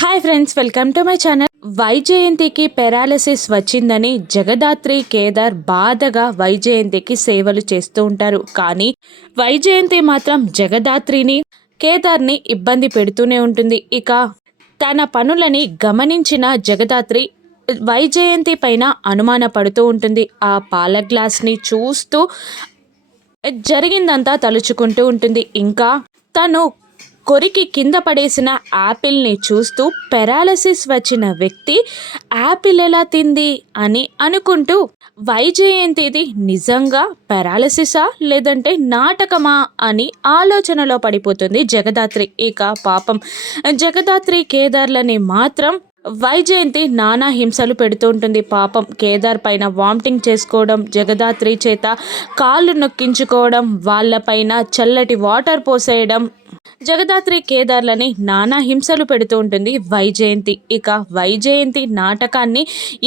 Hi friends, welcome to my channel. వైజయంతికి paralysis వచ్చిందని జగదాత్రి కేదార్ బాధగా వైజయంతికి సేవలు చేస్తూ ఉంటారు. కానీ వైజయంతి మాత్రం జగదాత్రిని కేదార్ని ఇబ్బంది పెడుతూనే ఉంటుంది. ఇక తన పనులని గమనించిన జగదాత్రి వైజయంతి పైన అనుమాన పడుతూ ఉంటుంది. ఆ పాల గ్లాస్ని చూస్తూ జరిగిందంతా తలుచుకుంటూ ఉంటుంది. ఇంకా తను కొరికి కింద పడేసిన యాపిల్ని చూస్తూ పెరాలసిస్ వచ్చిన వ్యక్తి యాపిల్ ఎలా తింది అని అనుకుంటూ వైజయంతిది నిజంగా పెరాలసిసా లేదంటే నాటకమా అని ఆలోచనలో పడిపోతుంది జగదాత్రి. ఇక పాపం జగదాత్రి కేదార్లని మాత్రం వైజయంతి నానా హింసలు పెడుతూ ఉంటుంది. పాపం కేదార్ పైన వామిటింగ్ చేసుకోవడం, జగదాత్రి చేత కాళ్ళు నొక్కించుకోవడం, వాళ్ళపైన చల్లటి వాటర్ పోసేయడం, జగదాత్రి కేదార్లని నానా హింసలు పెడుతూ ఉంటుంది వైజయంతి. ఇక వైజయంతి నాటకాన్ని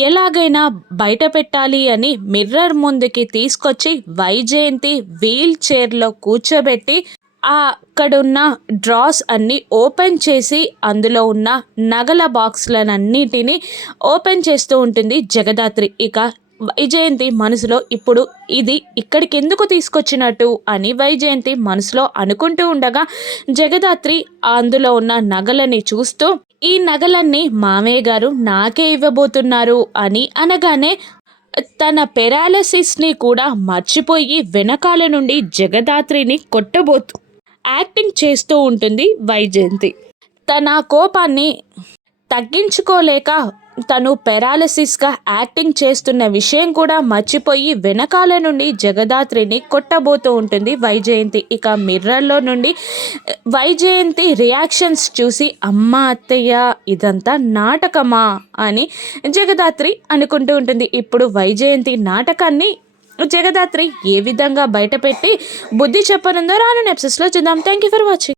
ఎలాగైనా బయట పెట్టాలి అని మిర్రర్ ముందుకి తీసుకొచ్చి వైజయంతి వీల్ చైర్లో కూర్చోబెట్టి అక్కడున్న డ్రాస్ అన్నీ ఓపెన్ చేసి అందులో ఉన్న నగల బాక్స్లనన్నిటినీ ఓపెన్ చేస్తూ ఉంటుంది జగదాత్రి. ఇక వైజయంతి మనసులో ఇప్పుడు ఇది ఇక్కడికి ఎందుకు తీసుకొచ్చినట్టు అని వైజయంతి మనసులో అనుకుంటూ ఉండగా జగదాత్రి అందులో ఉన్న నగలని చూస్తూ ఈ నగలన్నీ మామయ్య గారు నాకే ఇవ్వబోతున్నారు అని అనగానే తన పెరాలసిస్ని కూడా మర్చిపోయి వెనకాల నుండి జగదాత్రిని కొట్టబోతూ యాక్టింగ్ చేస్తూ ఉంటుంది వైజయంతి. తన కోపాన్ని తగ్గించుకోలేక తను పెరాలసిస్గా యాక్టింగ్ చేస్తున్న విషయం కూడా మర్చిపోయి వెనకాల నుండి జగదాత్రిని కొట్టబోతూ ఉంటుంది వైజయంతి. ఇక మిర్రర్లో నుండి వైజయంతి రియాక్షన్స్ చూసి అమ్మ అత్తయ్య ఇదంతా నాటకమా అని జగదాత్రి అనుకుంటూ ఉంటుంది. ఇప్పుడు వైజయంతి నాటకాన్ని జగదాత్రి ఏ విధంగా బయటపెట్టి బుద్ధి చెప్పనుందో రాను ఎపిసోడ్స్లో చూద్దాం. Thank you for watching.